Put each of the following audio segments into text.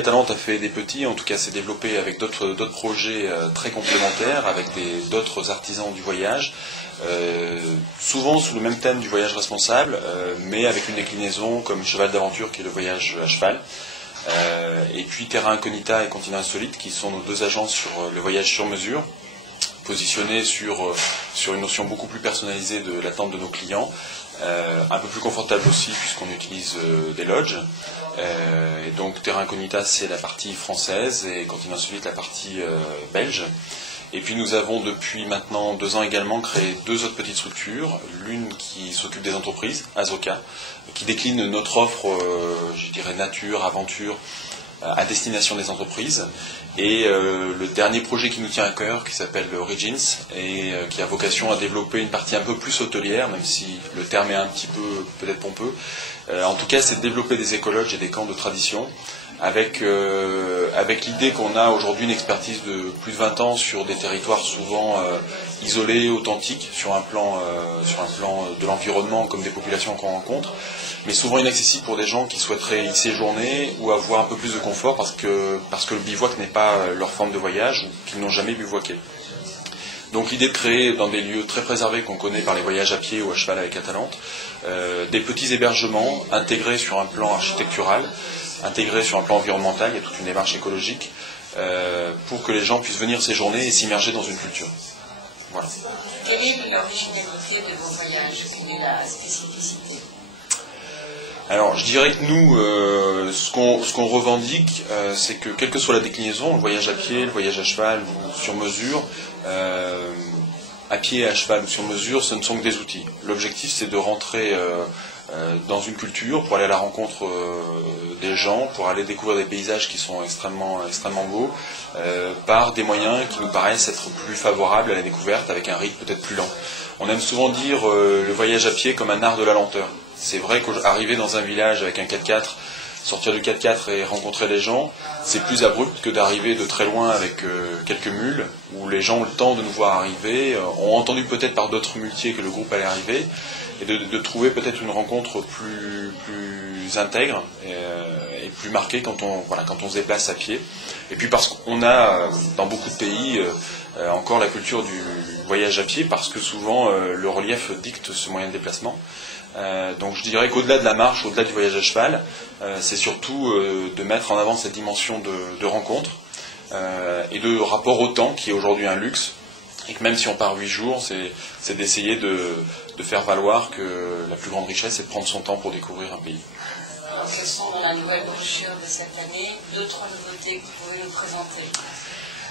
Atalante a fait des petits, en tout cas s'est développé avec d'autres projets très complémentaires, avec d'autres artisans du voyage, souvent sous le même thème du voyage responsable, mais avec une déclinaison comme Cheval d'aventure qui est le voyage à cheval, et puis Terra Incognita et Continent Insolite qui sont nos deux agences sur le voyage sur mesure, positionnés sur une notion beaucoup plus personnalisée de l'attente de nos clients, un peu plus confortable aussi puisqu'on utilise des lodges. Et donc Terra Incognita c'est la partie française et Continent Insolite la partie belge. Et puis nous avons depuis maintenant 2 ans également créé 2 autres petites structures, l'une qui s'occupe des entreprises, Azoka, qui décline notre offre, je dirais nature, aventure, à destination des entreprises, et le dernier projet qui nous tient à cœur, qui s'appelle Origins, et qui a vocation à développer une partie un peu plus hôtelière, même si le terme est un petit peu peut-être pompeux. En tout cas, c'est de développer des écologes et des camps de tradition, avec l'idée qu'on a aujourd'hui une expertise de plus de 20 ans sur des territoires souvent isolés, authentiques, sur un plan de l'environnement comme des populations qu'on rencontre, mais souvent inaccessibles pour des gens qui souhaiteraient y séjourner ou avoir un peu plus de confort parce que le bivouac n'est pas leur forme de voyage ou qu'ils n'ont jamais bivouaqué. Donc l'idée de créer dans des lieux très préservés qu'on connaît par les voyages à pied ou à cheval avec Atalante, des petits hébergements intégrés sur un plan architectural, intégrés sur un plan environnemental, il y a toute une démarche écologique, pour que les gens puissent venir séjourner et s'immerger dans une culture. Voilà. Quelle est l'originalité de vos voyages? Quelle est la spécificité? Alors, je dirais que nous, ce qu'on revendique, c'est que quelle que soit la déclinaison, le voyage à pied, le voyage à cheval ou sur mesure, à pied, à cheval ou sur mesure, ce ne sont que des outils. L'objectif, c'est de rentrer dans une culture pour aller à la rencontre des gens, pour aller découvrir des paysages qui sont extrêmement beaux, par des moyens qui nous paraissent être plus favorables à la découverte, avec un rythme peut-être plus lent. On aime souvent dire le voyage à pied comme un art de la lenteur. C'est vrai qu'arriver dans un village avec un 4x4, sortir du 4x4 et rencontrer les gens, c'est plus abrupt que d'arriver de très loin avec quelques mules, où les gens ont le temps de nous voir arriver, ont entendu peut-être par d'autres muletiers que le groupe allait arriver, et de trouver peut-être une rencontre plus intègre et plus marquée quand on se déplace à pied. Et puis parce qu'on a dans beaucoup de pays encore la culture du voyage à pied, parce que souvent le relief dicte ce moyen de déplacement. Donc je dirais qu'au-delà de la marche, au-delà du voyage à cheval, c'est surtout de mettre en avant cette dimension de rencontre et de rapport au temps, qui est aujourd'hui un luxe, et que même si on part 8 jours, c'est d'essayer de faire valoir que la plus grande richesse, c'est de prendre son temps pour découvrir un pays. Alors, quelles sont dans la nouvelle brochure de cette année 2-3 nouveautés que vous pouvez nous présenter?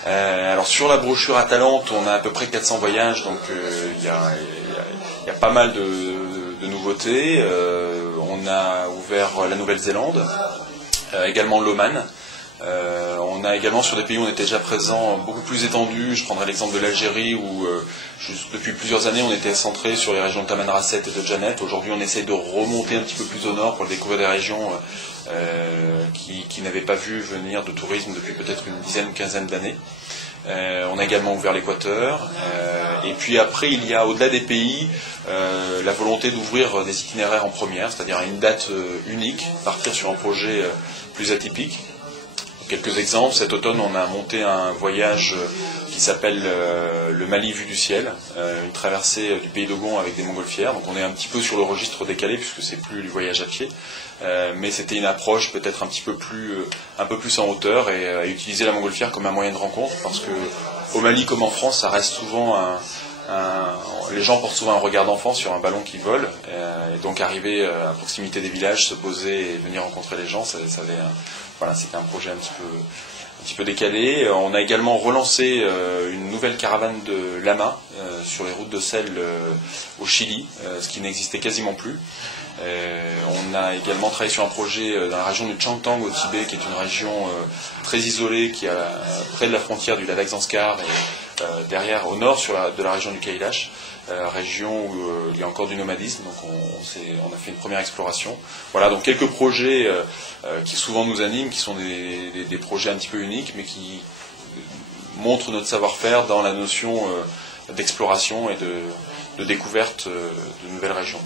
Alors sur la brochure Atalante, on a à peu près 400 voyages, donc il y a pas mal de nouveautés. On a ouvert la Nouvelle-Zélande, également l'Oman. On a également sur des pays où on était déjà présent beaucoup plus étendus. Je prendrai l'exemple de l'Algérie où depuis plusieurs années on était centré sur les régions de Tamanrasset et de Djanet. Aujourd'hui on essaye de remonter un petit peu plus au nord pour découvrir des régions qui n'avaient pas vu venir de tourisme depuis peut-être une dizaine, quinzaine d'années. On a également ouvert l'Équateur, et puis après il y a au-delà des pays la volonté d'ouvrir des itinéraires en première, c'est-à-dire à une date unique, partir sur un projet plus atypique. Quelques exemples, cet automne on a monté un voyage qui s'appelle le Mali vu du ciel, une traversée du pays d'Ogon avec des montgolfières, donc on est un petit peu sur le registre décalé puisque c'est plus du voyage à pied, mais c'était une approche peut-être un peu plus en hauteur et utiliser la montgolfière comme un moyen de rencontre, parce que au Mali comme en France ça reste souvent les gens portent souvent un regard d'enfant sur un ballon qui vole, et donc arriver à proximité des villages, se poser et venir rencontrer les gens, c'était un projet un petit peu décalé. On a également relancé une nouvelle caravane de lamas sur les routes de sel au Chili, ce qui n'existait quasiment plus. On a également travaillé sur un projet dans la région du Changtang au Tibet, qui est une région très isolée, qui est près de la frontière du Ladakh Zanskar et derrière au nord de la région du Kailash, région où il y a encore du nomadisme, donc on a fait une première exploration. Voilà, donc quelques projets qui souvent nous animent, qui sont des projets un petit peu uniques, mais qui montrent notre savoir-faire dans la notion d'exploration et de découverte de nouvelles régions.